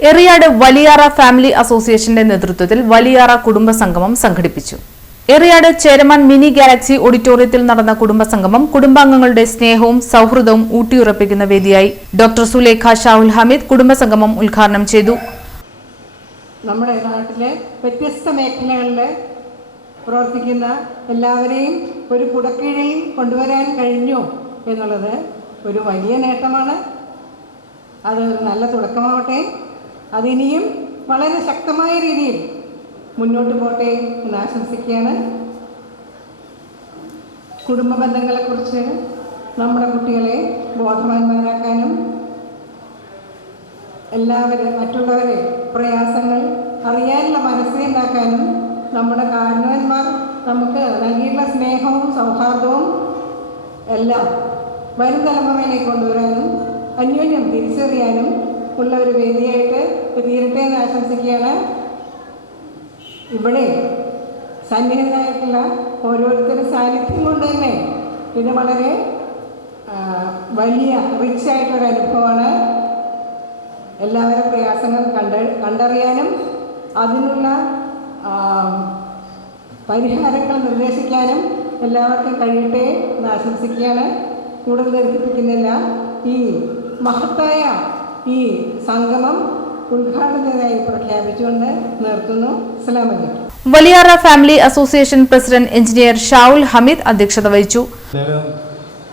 Eriyad Valiyara family അസോസിയേഷന്റെ നേതൃത്വത്തിൽ വലിയാറ കുടുംബ സംഗമം സംഘടിപ്പിച്ചു. എറിയാട് ചേരമാൻ മിനി ഗാലക്സി ഓഡിറ്റോറിയത്തിൽ നടന്ന കുടുംബസംഗമം കുടുംബാംഗങ്ങളുടെ സ്നേഹവും സൗഹൃദവും ഊട്ടിയുറപ്പിക്കുന്ന വേദിയായി. ഡോക്ടർ സുലേഖ ഷാഹുൽ ഹമീദ് കുടുംബസംഗമം ഉദ്ഘാടനം ചെയ്തു. നമ്മുടെ നാട്ടിലെ വ്യത്യസ്ത മേഖലകളിൽ പ്രവർത്തിക്കുന്ന എല്ലാവരെയും ഒരു കുടക്കീഴിൽ കൊണ്ടുവരാൻ കഴിഞ്ഞു എന്നുള്ളത് ഒരു വലിയ നേട്ടമാണ്. അത് നല്ല തുടക്കമാവട്ടെ. അതിനിയും വളരെ ശക്തമായ രീതിയിൽ മുന്നോട്ട് പോട്ടെ എന്ന് ആശംസിക്കുകയാണ്. കുടുംബ ബന്ധങ്ങളെക്കുറിച്ച് നമ്മുടെ കുട്ടികളെ ബോധവാന്മാരാക്കാനും മറ്റുള്ളവരെ പ്രയാസങ്ങൾ അറിയാനുള്ള മനസ്സുണ്ടാക്കാനും നമ്മുടെ കാരണവന്മാർ നമുക്ക് നൽകിയുള്ള സ്നേഹവും സൗഹാർദ്ദവും എല്ലാം വരും തലമുറയിലേക്ക് കൊണ്ടുവരാനും അന്യോന്യം തിരിച്ചറിയാനും ഉള്ള ഒരു വേദിയായിട്ട് തീരട്ടെ എന്ന് ആശംസിക്കുകയാണ്. ഇവിടെ സന്നിഹിതരായിട്ടുള്ള ഓരോരുത്തരും സാന്നിധ്യം കൊണ്ട് തന്നെ ഇത് വളരെ വലിയ റിച്ച് ആയിട്ടൊരു അനുഭവമാണ്. എല്ലാവരും പ്രയാസങ്ങൾ കണ്ടറിയാനും അതിനുള്ള പരിഹാരങ്ങൾ നിർദ്ദേശിക്കാനും എല്ലാവർക്കും കഴിയട്ടെ എന്ന് ആശംസിക്കുകയാണ്. കൂടുതൽ ദീർഘിപ്പിക്കുന്നില്ല. ഈ മഹത്തായ ഈ സംഗമം ഉദ്ഘാടനത്തിനായി പ്രഖ്യാപിച്ചുകൊണ്ട് നിർത്തുന്നു. അസ്സലാമു അലൈക്കും. Valiyara family association president engineer Shahul Hameed അധ്യക്ഷത വഹിച്ചു.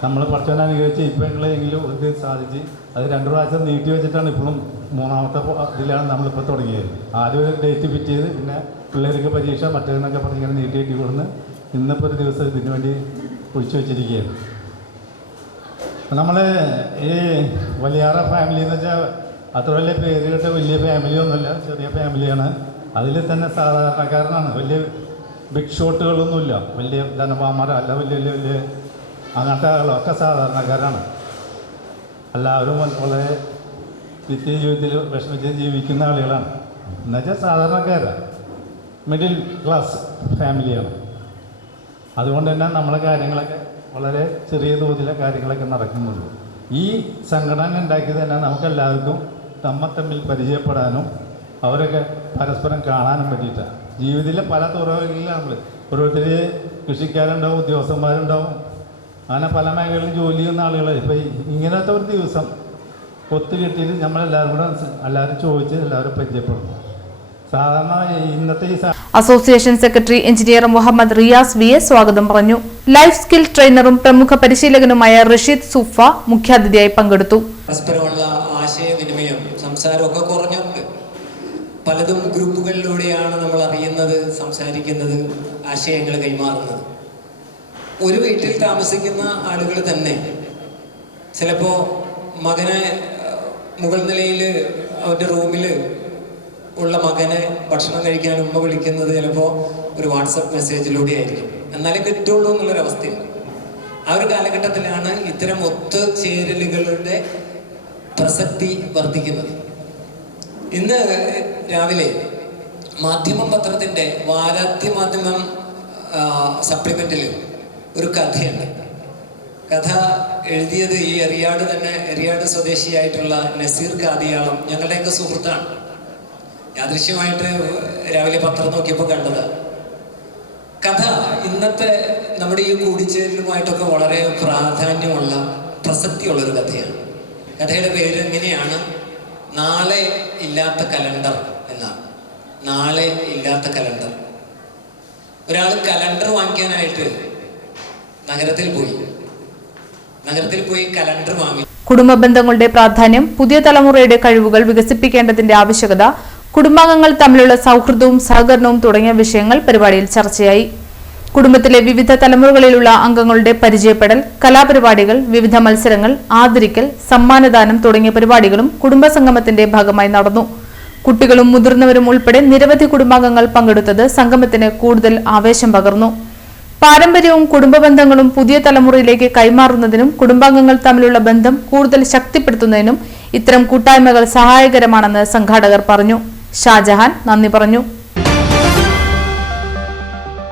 നമ്മൾ പഠിച്ചവനെ അനുകരിച്ച് ഇപ്പോഴെങ്കിലും ഇത് സാധിച്ച് അത് 2 പ്രാവശ്യം നീട്ടി വെച്ചിട്ടാണ് ഇപ്പോഴും 3ാമത്തെ ഇതിലാണ് നമ്മളിപ്പോൾ തുടങ്ങിയത്. ആദ്യം ഒരു ഡേറ്റ് ഫിറ്റ് ചെയ്ത് പിന്നെ പിള്ളേർക്ക് പരീക്ഷ മറ്റേതെന്നൊക്കെ പറഞ്ഞ് ഇങ്ങനെ നീട്ടി കൊടുന്ന് ഇന്നിപ്പോൾ ഒരു ദിവസം ഇതിനു വേണ്ടി ഒഴിച്ചു വെച്ചിരിക്കുകയാണ്. നമ്മൾ ഈ വലിയാറ ഫാമിലി എന്ന് വെച്ചാൽ അത്ര വലിയ പേര് കേട്ട വലിയ ഫാമിലിയൊന്നുമില്ല, ചെറിയ ഫാമിലിയാണ്. അതിൽ തന്നെ സാധാരണക്കാരനാണ്. വലിയ ബിഗ് ഷോട്ടുകളൊന്നുമില്ല, വലിയ ധനവാന്മാരല്ല, വലിയ വലിയ വലിയ അങ്ങനത്തെ ആളുകളൊക്കെ സാധാരണക്കാരാണ്. എല്ലാവരും വളരെ നിത്യ ജീവിതത്തിൽ വിഷമിച്ച് ജീവിക്കുന്ന ആളുകളാണ്. എന്നുവെച്ചാൽ സാധാരണക്കാരാണ്, മിഡിൽ ക്ലാസ് ഫാമിലിയാണ്. അതുകൊണ്ട് തന്നെ നമ്മളെ കാര്യങ്ങളൊക്കെ വളരെ ചെറിയ തോതിലെ കാര്യങ്ങളൊക്കെ നടക്കുന്നുള്ളൂ. ഈ സംഘടന ഉണ്ടാക്കിയത് തന്നെ നമുക്കെല്ലാവർക്കും തമ്മിൽ പരിചയപ്പെടാനും അവരൊക്കെ പരസ്പരം കാണാനും വേണ്ടിയിട്ടാണ്. ജീവിതത്തിലെ പല തുറകളിലും നമ്മൾ ഓരോരുത്തർ കൃഷിക്കാരുണ്ടാവും, ഉദ്യോഗസ്ഥന്മാരുണ്ടാവും, അങ്ങനെ പല മേഖലകളിൽ ജോലി ചെയ്യുന്ന ആളുകൾ. ഇപ്പം ഇങ്ങനത്തെ ഒരു ദിവസം ഒത്തുകിട്ടിയിട്ട് നമ്മളെല്ലാവരും കൂടെ എല്ലാവരും ചോദിച്ച് എല്ലാവരും പരിചയപ്പെടുന്നു. സാധാരണ ഇന്നത്തെ ഈ association secretary engineer Muhammad Riyas V സ്വാഗതം പറഞ്ഞു. ലൈഫ് സ്കിൽ ട്രെയിനറും പ്രമുഖ പരിശീലകനുമായ റഷീദ് സുഫ മുഖ്യാതിഥിയായി പങ്കെടുത്തു. പരസ്പരമുള്ള ആശയവിനിമയം സംസാരമൊക്കെ കുറഞ്ഞുണ്ട്. പലതും ഗ്രൂപ്പുകളിലൂടെയാണ് നമ്മൾ അറിയുന്നത്, സംസാരിക്കുന്നത്, ആശയങ്ങൾ കൈമാറുന്നത്. ഒരു വീട്ടിൽ താമസിക്കുന്ന ആളുകൾ തന്നെ ചിലപ്പോൾ മകനെ മുകൾ നിലയിൽ അവൻ്റെ റൂമിൽ ഉള്ള മകനെ ഭക്ഷണം കഴിക്കാൻ ഉമ്മ വിളിക്കുന്നത് ചിലപ്പോൾ ഒരു വാട്സപ്പ് മെസ്സേജിലൂടെ ആയിരിക്കും. എന്നാലേ കിട്ടുള്ളൂ എന്നുള്ളൊരവസ്ഥയാണ്. ആ ഒരു കാലഘട്ടത്തിലാണ് ഇത്തരം ഒത്തുചേരലുകളുടെ പ്രസക്തി വർദ്ധിക്കുന്നത്. ഇന്ന് രാവിലെ മാധ്യമം പത്രത്തിൻ്റെ വാരാന്ത്യ മാധ്യമം സപ്ലിമെന്റിൽ ഒരു കഥയുണ്ട്. കഥ എഴുതിയത് ഈ എറിയാട് സ്വദേശിയായിട്ടുള്ള നസീർ കാദിയാളം, ഞങ്ങളുടെയൊക്കെ സുഹൃത്താണ്. യാദൃശ്യമായിട്ട് രാവിലെ പത്രം നോക്കിയപ്പോൾ കണ്ടത്. കഥ ഇന്നത്തെ നമ്മുടെ ഈ കൂടിച്ചേരലുമായിട്ടൊക്കെ വളരെ പ്രാധാന്യമുള്ള പ്രസക്തിയുള്ളൊരു കഥയാണ്. കഥയുടെ പേര് എങ്ങനെയാണ്? നാളെ ഇല്ലാത്ത കലണ്ടർ എന്നാണ്. നാളെ ഇല്ലാത്ത കലണ്ടർ. ഒരാൾ കലണ്ടർ വാങ്ങിക്കാനായിട്ട് നഗരത്തിൽ പോയി കലണ്ടർ വാങ്ങി. കുടുംബ ബന്ധങ്ങളുടെ പ്രാധാന്യം, പുതിയ തലമുറയുടെ കഴിവുകൾ വികസിപ്പിക്കേണ്ടതിന്റെ ആവശ്യകത, കുടുംബാംഗങ്ങൾ തമ്മിലുള്ള സൗഹൃദവും സഹകരണവും തുടങ്ങിയ വിഷയങ്ങൾ പരിപാടിയിൽ ചർച്ചയായി. കുടുംബത്തിലെ വിവിധ തലമുറകളിലുള്ള അംഗങ്ങളുടെ പരിചയപ്പെടൽ, കലാപരിപാടികൾ, വിവിധ മത്സരങ്ങൾ, ആദരിക്കൽ, സമ്മാനദാനം തുടങ്ങിയ പരിപാടികളും കുടുംബസംഗമത്തിന്റെ ഭാഗമായി നടന്നു. കുട്ടികളും മുതിർന്നവരും ഉൾപ്പെടെ നിരവധി കുടുംബാംഗങ്ങൾ പങ്കെടുത്തത് സംഗമത്തിന് കൂടുതൽ ആവേശം പകർന്നു. പാരമ്പര്യവും കുടുംബ ബന്ധങ്ങളും പുതിയ തലമുറയിലേക്ക് കൈമാറുന്നതിനും കുടുംബാംഗങ്ങൾ തമ്മിലുള്ള ബന്ധം കൂടുതൽ ശക്തിപ്പെടുത്തുന്നതിനും ഇത്തരം കൂട്ടായ്മകൾ സഹായകരമാണെന്ന് സംഘാടകർ പറഞ്ഞു. ഷാജഹാൻ നന്ദി പറഞ്ഞു.